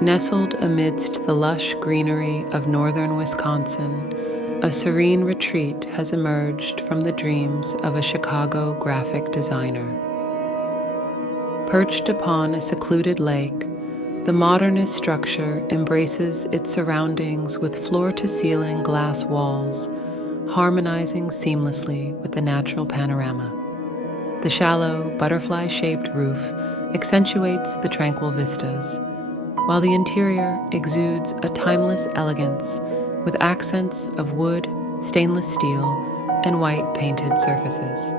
Nestled amidst the lush greenery of northern Wisconsin, a serene retreat has emerged from the dreams of a Chicago graphic designer. Perched upon a secluded lake, the modernist structure embraces its surroundings with floor-to-ceiling glass walls, harmonizing seamlessly with the natural panorama. The shallow, butterfly-shaped roof accentuates the tranquil vistas, while the interior exudes a timeless elegance with accents of wood, stainless steel, and white painted surfaces.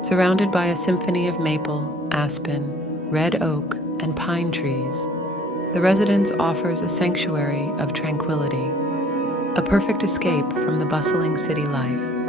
Surrounded by a symphony of maple, aspen, red oak, and pine trees, the residence offers a sanctuary of tranquility, a perfect escape from the bustling city life.